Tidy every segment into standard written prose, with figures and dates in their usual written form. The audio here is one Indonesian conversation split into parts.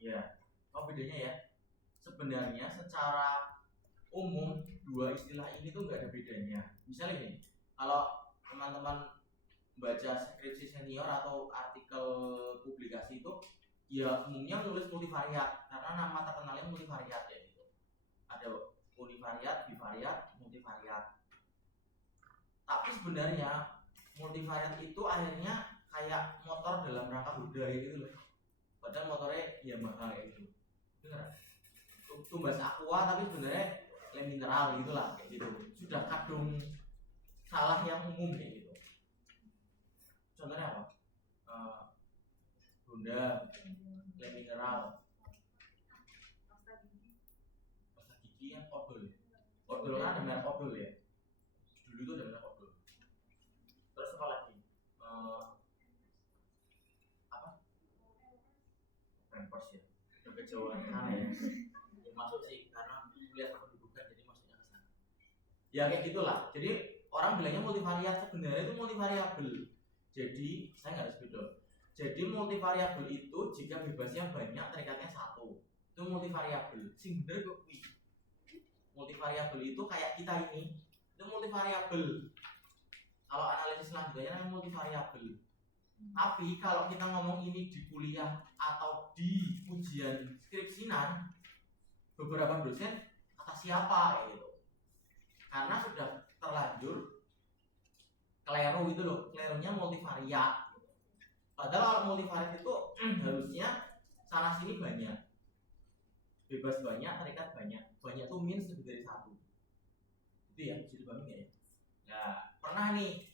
Ya, bedanya ya. Sebenarnya secara umum dua istilah ini tuh nggak ada bedanya. Misalnya nih, kalau teman-teman baca skripsi senior atau artikel publikasi itu, ya umumnya nulis multivariat karena nama terkenalnya multivariat ya gitu. Ada univariat, bivariat, multivariat. Tapi sebenarnya multivariat itu akhirnya kayak motor dalam rangka budaya gitu loh. Padahal motornya Yamaha kayak gitu. Bener. Tumbas aqua tapi sebenarnya lem mineral gitulah kayak gitu. Sudah kadung salah yang umum kayak gitu. Contohnya apa? Honda, lem mineral, pasta gigi yang odol ya. Odol kan ada merek odol ya. Dulu itu ada merek odol. Terus apa lagi? Apa? Pampers ya. Udah kejauhan sana ya. Ya masuk sih karena kuliah kependudukan jadi masuknya ke sana. Ya kayak gitulah. Jadi orang bilangnya multivariat, sebenarnya itu multivariabel. Jadi saya nggak harus beda. Jadi multivariabel itu jika bebasnya banyak terikatnya satu. Itu multivariabel. Sing bener kok multivariabel itu kayak kita ini. Itu multivariabel. Kalau analisis selanjutnya namanya multivariabel. Tapi kalau kita ngomong ini di kuliah atau di ujian skripsinan, beberapa dosen kata siapa gitu. Karena sudah terlanjur keliru gitu loh, kelirunya multivariat. Padahal kalau multivariat itu harusnya sana sini banyak, bebas banyak, terikat banyak. Banyak tuh means lebih dari satu. Itu ya, bisa dipahami nggak ya? Nah, pernah nih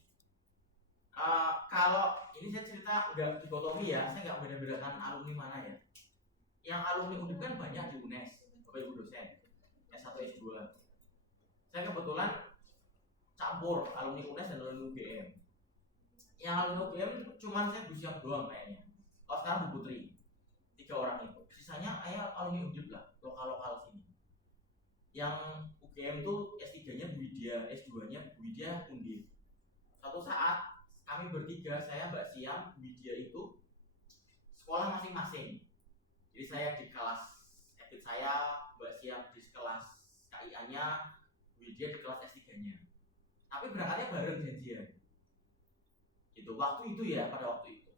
kalau ini saya cerita udah dikotomi ya, saya nggak beda-bedakan alumni mana ya. Yang alumni UNIP kan banyak di UNES, Bapak Ibu dosen, S1, S2. Saya kebetulan campur alumni UNES dan alumni UGM. Yang alumni UGM cuman saya Gus Siap doang kayaknya. Kalau sekarang Bu Putri, 3 orang itu. Sisanya alumni UNIP lah, lokal-lokal sini. Yang UGM tuh S3-nya Bu Widya, S2-nya Bu Widya Undip. Suatu saat kami bertiga, saya Mbak Siam, Bu Widya itu sekolah masing-masing. Jadi saya di kelas etik saya, Mbak Siam di kelas KIA-nya, Bu Widya di kelas S3-nya. Tapi berangkatnya bareng janjian. Gitu. Waktu itu ya, pada waktu itu.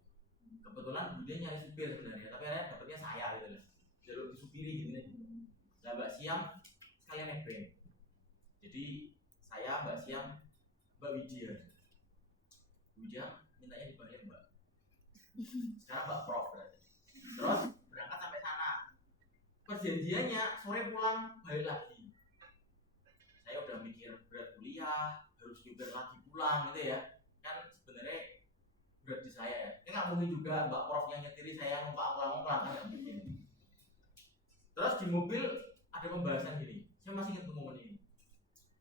Kebetulan Bu Widya nyari supir sebenarnya, tapi akhirnya dapetnya saya gitu loh. Jalur disupiri gitu nih. Nah, Mbak Siam sekalian nebeng. Jadi saya, Mbak Siam, Mbak Widya. Bu Widya mintanya dibayar Mbak. Sekarang Mbak Prof berarti. Terus berangkat sampai sana. Perjanjiannya sore pulang balik lagi. Saya udah mikir berat kuliah, harus nyupir lagi pulang gitu ya. Kan sebenarnya berat di saya ya. Ini nggak mungkin juga Mbak Prof yang nyetiri saya ngumpang-ngumpang kan nggak mungkin. Terus di mobil ada pembahasan gini. Saya masih ingat momen ini.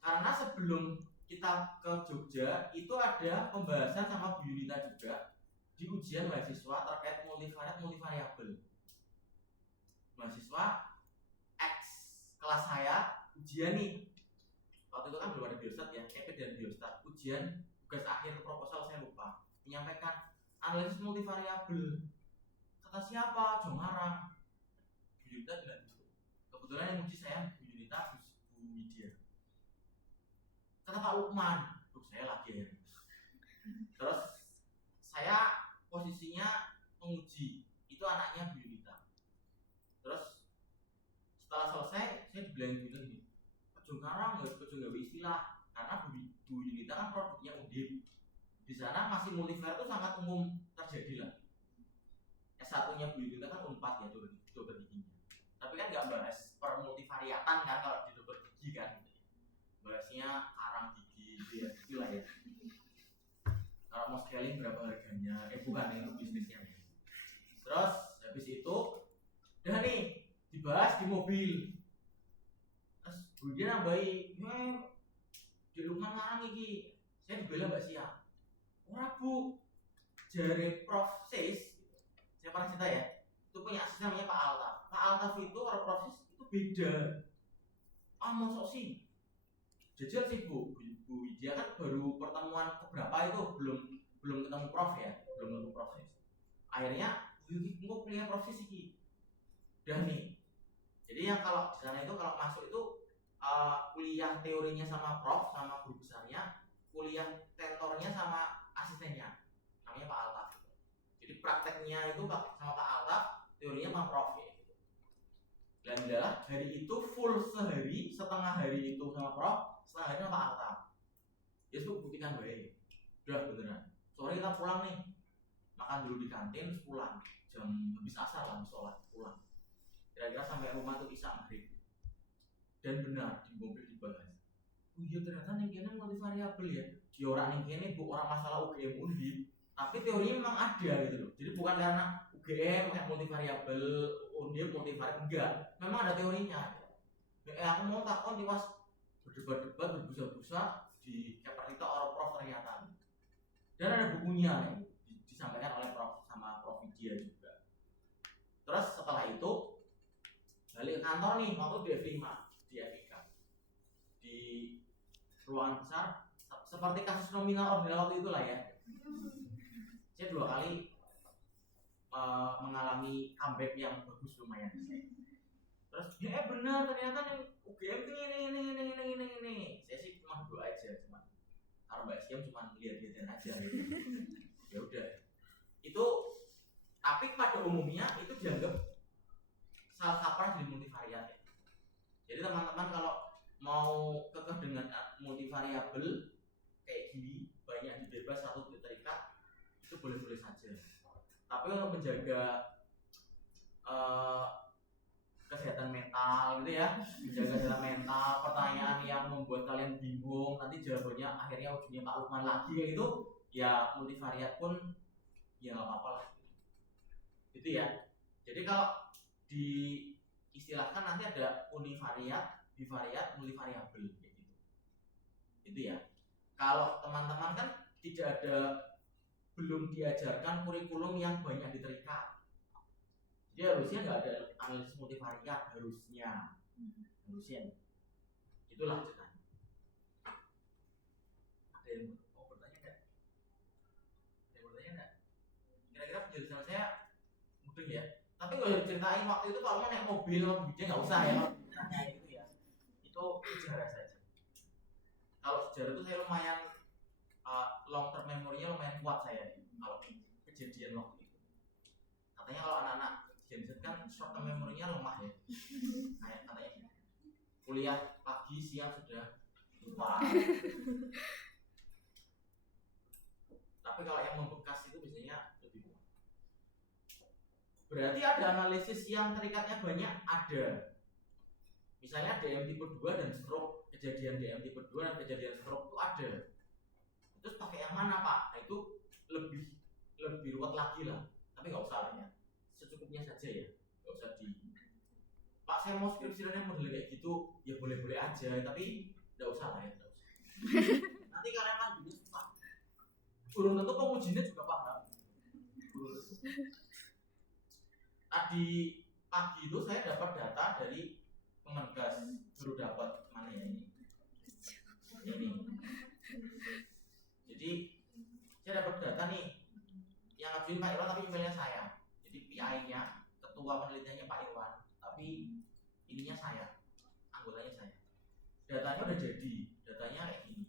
Karena sebelum kita ke Jogja itu ada pembahasan sama Bu Yunita juga di ujian mahasiswa terkait multivariabel. Mahasiswa X kelas saya ujian nih. Waktu itu kan belum ada biostat ya, EPIT dan biostat. Ujian tugas akhir proposal saya lupa. Menyampaikan analisis multivariabel. Kata siapa? Jongarang. Bu Yunita bilang gitu. Kebetulan yang uji saya Bu Yunita, Bu Widya. Kata Pak Lukman, tuh saya lagi ya. Terus saya posisinya penguji, itu anaknya Bu Yunita. Terus setelah selesai, saya dibilangin gitu gini, Pejong Karang nggak gawe istilah, karena Bu Yunita kan produknya Undip. Di sana masih multivariat itu sangat umum terjadi lah. S1-nya Bu Yunita kan U4 ya, dokter giginya. Tapi kan nggak bahas per multivariatan kan kalau di dokter gigi kan. Bahasnya karang gigi gitu ya, gitulah ya. Kalau mau scaling berapa harganya? Bukan itu bisnisnya. Terus habis itu udah nih dibahas di mobil. Terus Bu dia nambahi, di rumah ngarang iki. Saya dibela Mbak Sia. Ora Bu, jare Prof Sis, saya pernah cerita ya. Itu punya asisten namanya Pak Altaf. Pak Altaf itu orang Prof Sis itu beda. Mosok sih. Jajal sih Bu Widya kan baru pertemuan keberapa itu belum ketemu Prof ya, belum ketemu Prof Sis. Akhirnya Bu Widya kuliah Prof Sis iki. Udah nih. Jadi yang kalau di sana itu kalau masuk itu kuliah teorinya sama prof sama guru besarnya, kuliah tentornya sama asistennya, namanya Pak Altaf. Jadi prakteknya itu sama Pak Altaf, teorinya sama prof gitu. Dan adalah hari itu full sehari, setengah hari itu sama prof, setengah hari sama Pak Altaf. Ya itu buktikan baik. Udah beneran. Sore kita pulang nih, makan dulu di kantin, terus pulang. Jam habis asar lah, habis sholat pulang. Kira-kira sampai rumah tuh isya maghrib. Dan benar di mobil dibahas. Oh iya ternyata nih kene multivariabel ya. Di orang nih kene bu orang masalah UGM Undip, tapi teorinya memang ada gitu loh. Jadi bukan karena UGM kayak multivariabel, Undip multivariabel enggak. Memang ada teorinya. Aku mau takon tiwas berdebat-debat berbusa-busa di Keperlita orang prof ternyata. Dan ada bukunya nih disampaikan oleh prof sama Prof Widya juga. Terus setelah itu balik ke kantor nih waktu di F5 di FIK di ruangan besar seperti kasus nominal ordinal waktu itulah ya. Saya 2 kali mengalami comeback yang bagus lumayan. Terus ya benar ternyata nih UGM ini. Saya sih cuma doa aja, cuma karena Mbak Siam cuma lihat-lihatin aja gitu. Ya udah. Itu tapi pada umumnya itu dianggap salah kaprah di multivariat ya. Jadi teman-teman kalau mau kekeh dengan multivariabel kayak gini, banyak dibebas satu terikat, itu boleh-boleh saja. Tapi untuk menjaga kesehatan mental gitu ya, menjaga kesehatan mental, pertanyaan yang membuat kalian bingung, nanti jawabannya akhirnya ujungnya Pak Lukman lagi kayak gitu, ya multivariat pun ya nggak apa-apa lah. Gitu ya. Jadi kalau diistilahkan nanti ada univariat, bivariat, multivariabel kayak gitu. Gitu ya. Kalau teman-teman kan tidak ada, belum diajarkan kurikulum yang banyak diterikat. Jadi harusnya nggak ada analisis multivariat harusnya. Itulah ceritanya. Ada yang mau bertanya nggak? Kira-kira penjelasan saya mudah ya. Tapi kalau diceritain waktu itu kalau mau naik mobil bijak nggak usah ya. Nah, itu ya. Itu sejarah saja. Kalau sejarah itu saya lumayan long term memorinya lumayan kuat saya kalau kejadian waktu itu. Katanya kalau anak-anak Gen-Z kan short term memorinya lemah ya. Kayak katanya kuliah pagi siang sudah lupa. Tapi kalau yang membekas itu biasanya lebih kuat. Berarti ada analisis yang terikatnya banyak, ada. Misalnya DM tipe 2 dan stroke, kejadian DM tipe 2 dan kejadian stroke itu ada. Terus pakai yang mana Pak? Nah, itu lebih ruwet lagi lah. Tapi nggak usah lah ya. Secukupnya saja ya. Nggak usah di Pak saya mau skripsinya model kayak gitu, ya boleh-boleh aja. Tapi nggak usah lah ya. Nggak usah. Nanti kalian kan juga susah. Belum tentu pengujinya juga paham. Tadi pagi itu saya dapat data dari Kemenkes, baru dapat mana ya ini. Jadi saya dapat data nih yang ngajuin Pak Irwan tapi emailnya saya. Jadi PI-nya, ketua penelitiannya Pak Irwan, tapi ininya saya, anggotanya saya. Datanya udah jadi, datanya kayak gini,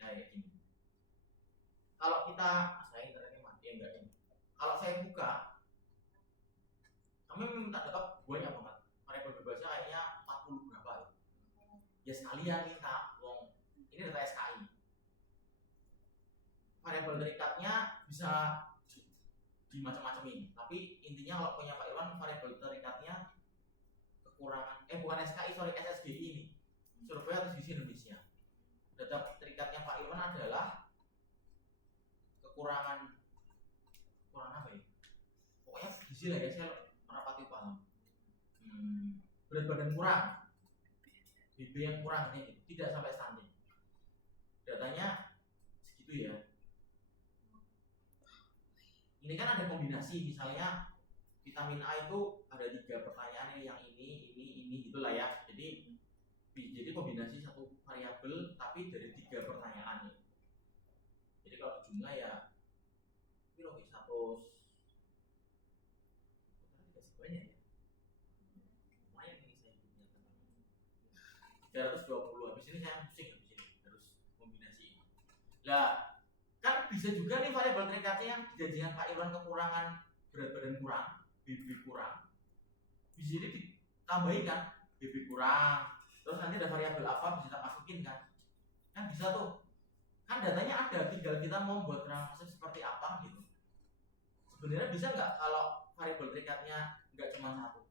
kayak gini. Kalau kita, saya internetnya mati ya enggak ini. Kalau saya buka, kami minta data banyak banget. Variabel bebasnya kayaknya 40 berapa ya. Ya sekalian minta, wong ini data SKI. Variabel terikatnya bisa di macam-macam ini. Tapi intinya kalau punya Pak Irwan variabel terikatnya kekurangan bukan SKI sorry SSGI ini. Surabaya atau Gizi Indonesia. Data terikatnya Pak Irwan adalah kekurangan apa ya? Pokoknya gizi lah ya, saya merapati paham. Berat badan kurang, BB yang kurang gitu. Tidak sampai stunting. Datanya segitu ya. Ini kan ada kombinasi, misalnya vitamin A itu ada 3 pertanyaan yang ini gitulah ya. Jadi kombinasi satu variabel tapi dari 3 pertanyaan nih. Jadi kalau jumlah ya kira 100 banyak ya. 320. Habis ini saya pusing, habis ini harus kombinasi ini. Lah, kan bisa juga nih variabel terikatnya yang dijanjikan Pak Irwan kekurangan berat badan kurang, BB kurang. Di sini ditambahin kan, BB kurang. Terus nanti ada variabel apa bisa kita masukin kan? Kan bisa tuh. Kan datanya ada, tinggal kita mau buat kerangka masif seperti apa gitu. Sebenarnya bisa nggak kalau variabel terikatnya nggak cuma satu?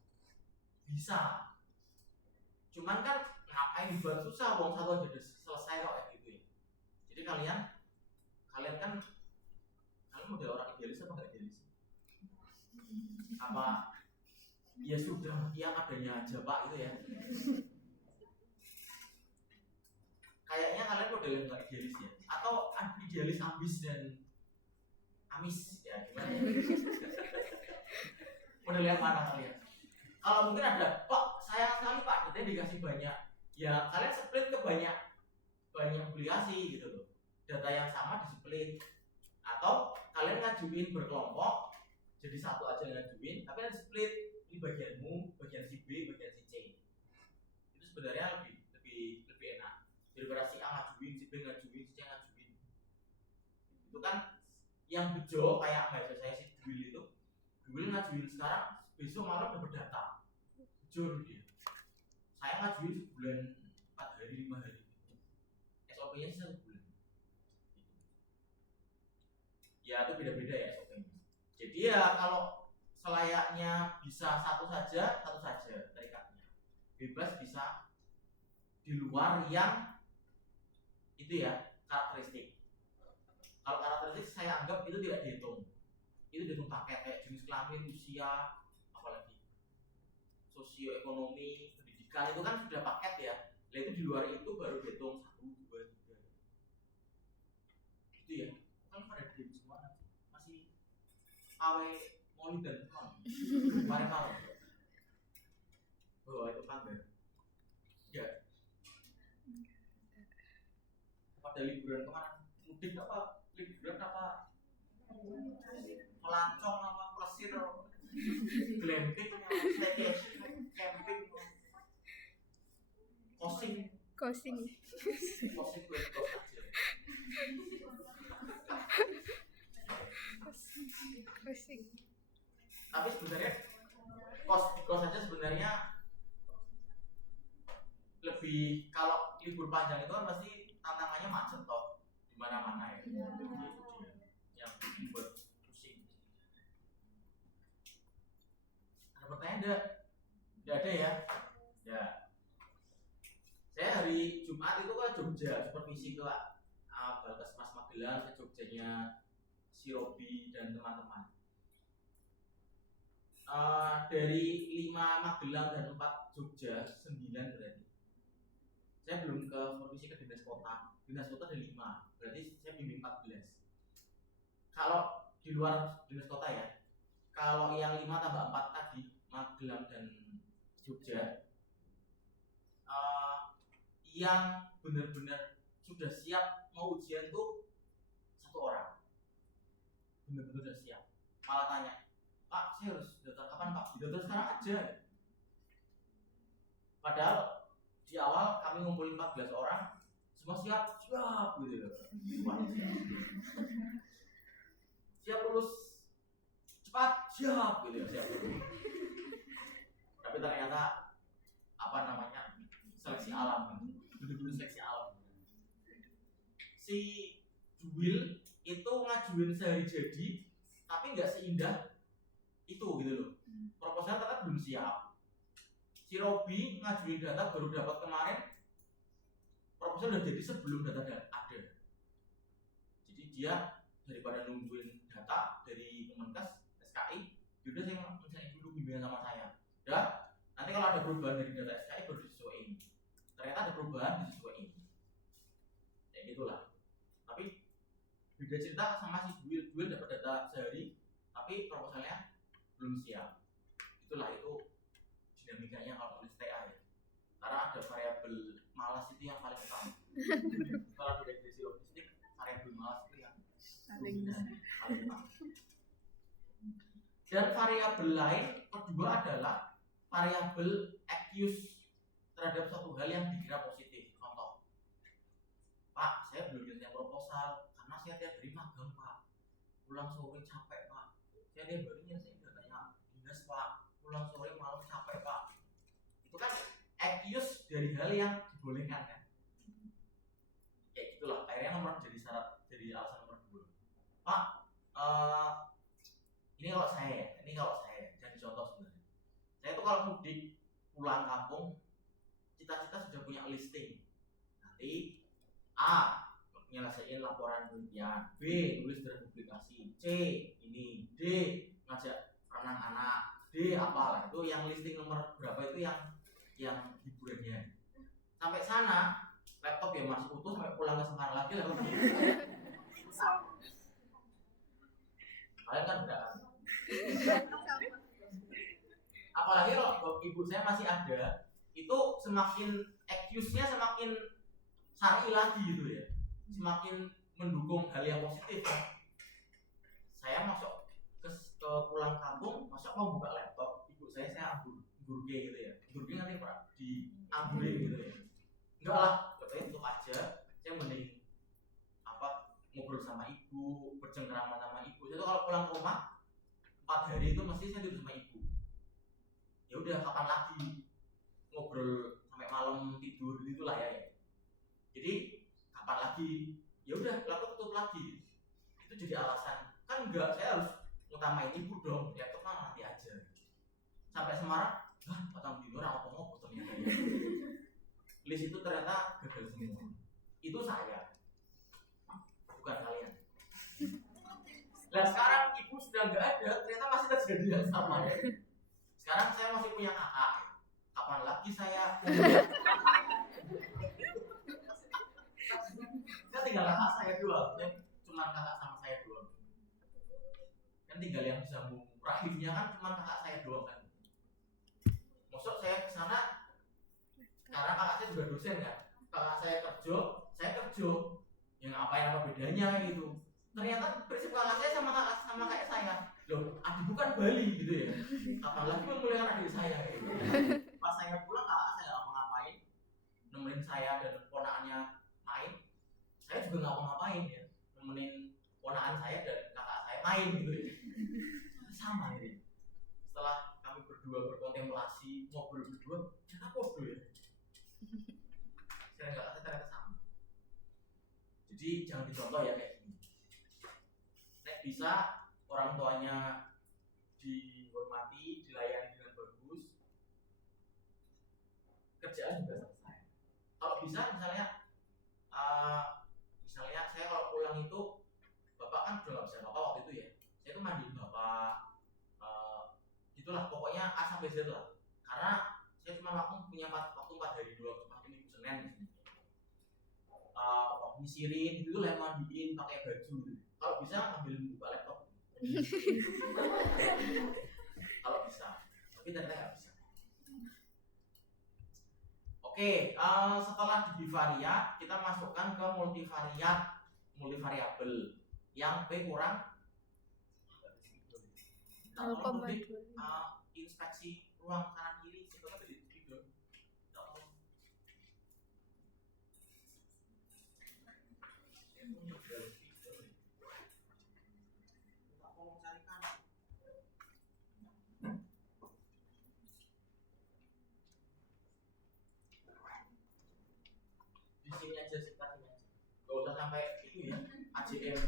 Bisa. Cuman kan ngapain dibuat susah, wong satu aja udah selesai kok kayak gitu ya. Jadi kalian kan model orang idealis apa nggak idealis? Apa ya sudah, yang adanya aja Pak gitu ya. Kayaknya kalian model yang nggak idealis ya, atau idealis ambis dan amis ya, gimana ya? Model yang mana kalian? Kalau mungkin ada, Pak sayang sekali Pak, kita dikasih banyak, ya kalian split ke banyak obligasi gitu loh. Data yang sama di split, atau kalian ngajuin berkelompok, jadi satu aja yang ngajuin, tapi kalian split, ini bagianmu, bagian si B, bagian si C. Itu sebenarnya lebih enak daripada si A ngajuin, si B ngajuin, si C ngajuin. Itu kan yang bejo kayak mahasiswa saya si Duil ngajuin sekarang, besok malam dapat data. Jujur dia. Saya ngajuin sebulan 4 hari 5 hari. SOP-nya sih 1 bulan. Ya itu beda-beda ya SOP-nya. Jadi ya kalau selayaknya bisa satu saja terikatnya. Bebas bisa di luar yang itu ya karakteristik. Kalau karakteristik saya anggap itu tidak dihitung. Itu dihitung paket kayak jenis kelamin, usia, apalagi sosioekonomi, pendidikan itu kan sudah paket ya. Nah itu di luar itu baru dihitung 1, 2, 3. Gitu ya. Kan pada diam semua masih awe moli dan kon. Kemarin malam. Oh itu kan ya. Pada liburan kemana? Mudik apa? Liburan apa? Melancong apa? Plesir? Glamping? Staycation? Camping? Kosing? Kosing gue kos aja. Kosing. Tapi sebenarnya kos aja sebenarnya lebih, kalau libur panjang itu kan pasti tantangannya macet toh di mana-mana ya. Jadi itu dia yang buat pusing. Ada pertanyaan enggak ada ya? Ya. Saya hari Jumat itu ke Jogja, supervisi ke Balkesmas Magelang, ke Jogjanya si Robi dan teman-teman. Dari 5 Magelang dan 4 Jogja, 9 berarti. Saya belum ke supervisi ke Dinas Kota. Dinas Kota ada 5, berarti saya bimbing 14. Kalau di luar Dinas Kota ya, kalau yang 5 tambah 4 tadi, Magelang dan Jogja, yang benar-benar sudah siap mau ujian tuh 1 orang, benar-benar sudah siap. Malah tanya, Pak saya harus daftar kapan Pak? Daftar sekarang aja. Padahal di awal kami ngumpulin 14 orang, semua siap gitu. Siap lulus cepat, siap gitu ya, siap. Tapi ternyata seleksi alam, bener-bener seleksi alam. Si Duil itu ngajuin sehari jadi, tapi nggak seindah itu gitu loh. Proposal tetap belum siap. Si Robi ngajuin data baru dapat kemarin, proposal udah jadi sebelum data ada. Jadi dia daripada nungguin data dari Kemenkes, SKI, yaudah saya mencari dulu bimbingan sama saya. Udah, nanti kalau ada perubahan dari data SKI baru disesuaikan. Ternyata ada perubahan disesuaikan. Kayak gitulah. Tapi beda cerita sama si Duil dapat data sehari, tapi proposalnya belum siap. Itulah itu dinamikanya kalau tulis TA ya. Karena ada variabel malas itu yang paling utama. Kalau di definisi logistik, variabel malas itu yang paling utama. Dan variabel lain kedua adalah variabel accuse terhadap suatu hal yang dikira positif. Contoh, Pak, saya belum nyelesaikan proposal karena saya tiap hari magang, Pak. Pulang sore capek, Pak. Saya tiap hari nyelesain datanya dinas, Pak. Pulang sore malam capek, Pak. Itu kan excuse dari hal yang dibolehkan kan. Kayak gitulah. Akhirnya nomor jadi syarat, jadi alasan nomor 2. Pak, ini kalau saya, jadi contoh sebenarnya. Saya tuh kalau mudik pulang kampung, cita-cita sudah punya listing. Nanti A, nyelesain laporan penelitian, B, nulis draft publikasi, C, ini, D, ngajak renang anak, D, apalah itu yang listing nomor berapa itu yang hiburannya. Sampai sana laptop ya masih utuh, sampai pulang ke Semarang lagi laptop. Kalian kan enggak. Apalagi kalau ibu saya masih ada, itu semakin excuse-nya semakin syar'i lagi gitu ya, semakin mendukung hal yang positif kan. Saya masuk ke pulang kampung, masuk mau buka laptop, ibu saya ambur gitu ya, ambur nanti Pak di amburin gitu ya. Enggak lah, katanya tutup aja, saya mending ngobrol sama ibu, bercengkrama sama ibu. Saya tuh kalau pulang ke rumah 4 hari itu mesti saya tidur sama ibu. Ya udah, kapan lagi ngobrol sampai malam tidur gitulah ya. Jadi kapan lagi? Ya udah, laptop tutup lagi. Itu jadi alasan. Kan enggak, saya harus ngutamain ibu dong. Laptop mah nanti aja. Sampai Semarang, patang tidur apa ternyata ya. List itu ternyata gagal semua. Itu saya, bukan kalian. Nah sekarang ibu sudah nggak ada, ternyata masih terjadi yang sama ya. Sekarang saya masih punya kakak. Kapan lagi saya kan tinggal kakak saya doang, cuma kakak sama saya doang. Kan tinggal yang bisa rahimnya kan cuma kakak saya doang kan. Masuk saya ke sana karena kakak saya juga dosen kan. Kakak saya kerja, yang apa bedanya gitu. Ternyata prinsip kakak saya sama kayak saya. Loh, adik bukan Bali gitu ya. Kapan lagi memuliakan adik saya gitu. Pas saya pulang kakak saya nggak ngapain, nemenin saya dan ponakannya main. Saya juga nggak ngapain ya, nemenin ponakan saya dan kakak saya main gitu ya. Sama ini. Setelah kami berdua berkontemplasi, ngobrol berdua, kenapa bodoh ya? Saya nggak ternyata sama. Jadi jangan dicontoh ya kayak gini. Nek bisa orang tuanya dihormati, dilayani dengan bagus, kerjaan juga selesai. Kalau bisa misalnya saya kalau pulang itu, bapak kan udah nggak bisa bapak waktu itu ya. Saya tuh mandiin bapak, gitulah pokoknya A sampai Z lah. Karena saya cuma punya waktu 4 hari doang, cuma Minggu Senin. Nyisirin gitu lah, mandiin pakai baju gitu. Kalau bisa ambil buka laptop. Kalau bisa, tapi ternyata nggak bisa. Oke, setelah di bivariat kita masukkan ke multivariabel yang P kurang 0,2. Inspeksi ruang kanan kiri sebetulnya beli tidur. Di sini aja sekitarnya, nggak usah sampai itu ya, AJM.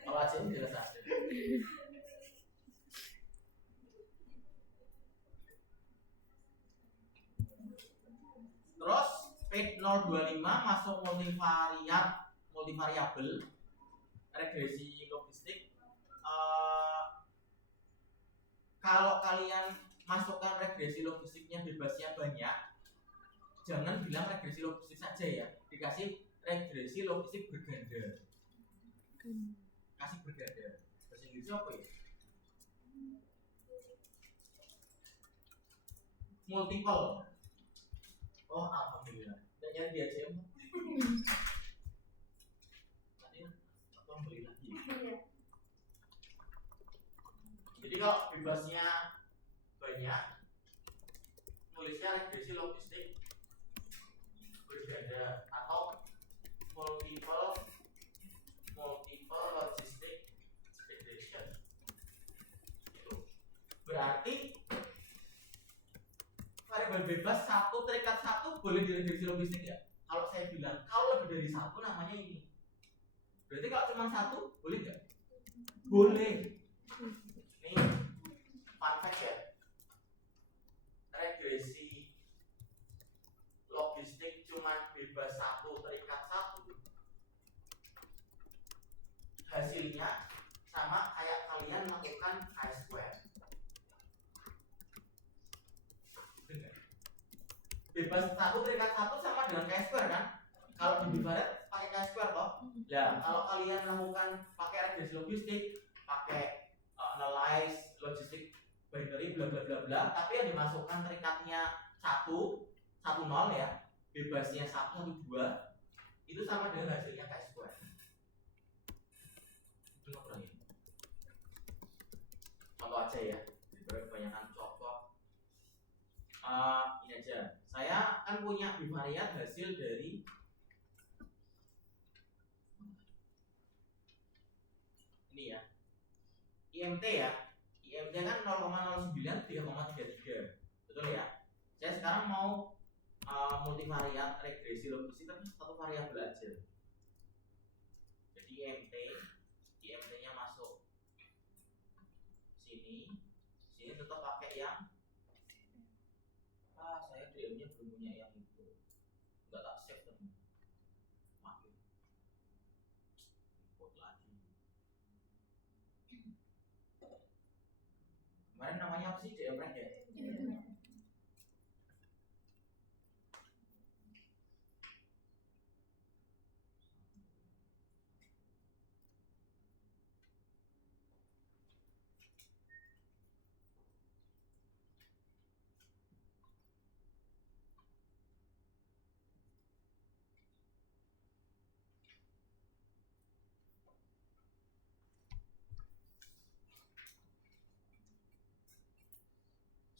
Kalau AJM jelas aja. Terus P025 masuk multivariabel regresi logistik. Kalau kalian masukkan regresi logistiknya bebasnya banyak, jangan bilang regresi logistik saja ya, dikasih regresi logistik berganda. Kasih berganda. Bahasa Inggrisnya apa ya? Multiple. Oh, alhamdulillah. Dan nyari di ACM. Tadi atau beli lagi. Jadi kalau bebasnya banyak, nulisnya regresi logistik berganda atau multiple logistic regression. Berarti variabel bebas satu terikat satu boleh diregresi logistik ya? Kalau saya bilang kalau lebih dari satu namanya ini. Berarti kalau cuma satu boleh nggak? Boleh. Nih fun fact ya. Regresi logistik cuma bebas satu terikat satu. Hasilnya sama kayak kalian melakukan chi-square. Bebas satu terikat satu sama dengan chi-square kan? Kalau di Barat pakai chi-square toh. Ya, kalau kalian melakukan pakai regresi logistik, pakai analyze logistik binary bla bla bla bla, tapi yang dimasukkan terikatnya 1 ya, bebasnya 1 2, itu sama dengan hasilnya chi-square. Itu ngobrolin. Contoh aja ya, kebanyakan contoh. Ini aja. Saya kan punya bivariat hasil dari ini ya, IMT ya. IMT kan 0,09 3,33, betul ya? Saya sekarang mau multivariat regresi logistik tapi satu variabel aja. Jadi IMT-nya masuk sini tetap pakai yang saya DM-nya belum punya yang itu, nggak tak save teman. Makin import lagi. Kemarin namanya apa sih, JMREC ya?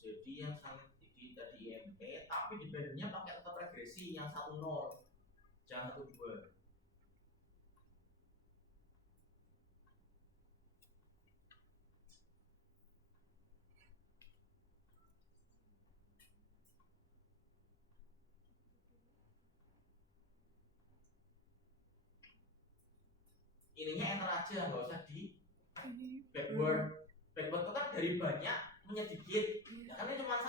Jadi yang sangat tinggi tadi IMT, tapi dibandingnya pakai tetap regresi yang 1 0, jangan 1 2. Ininya enter aja, nggak usah di backward. Backward itu kan dari banyak menyedikit, ya kan ini cuma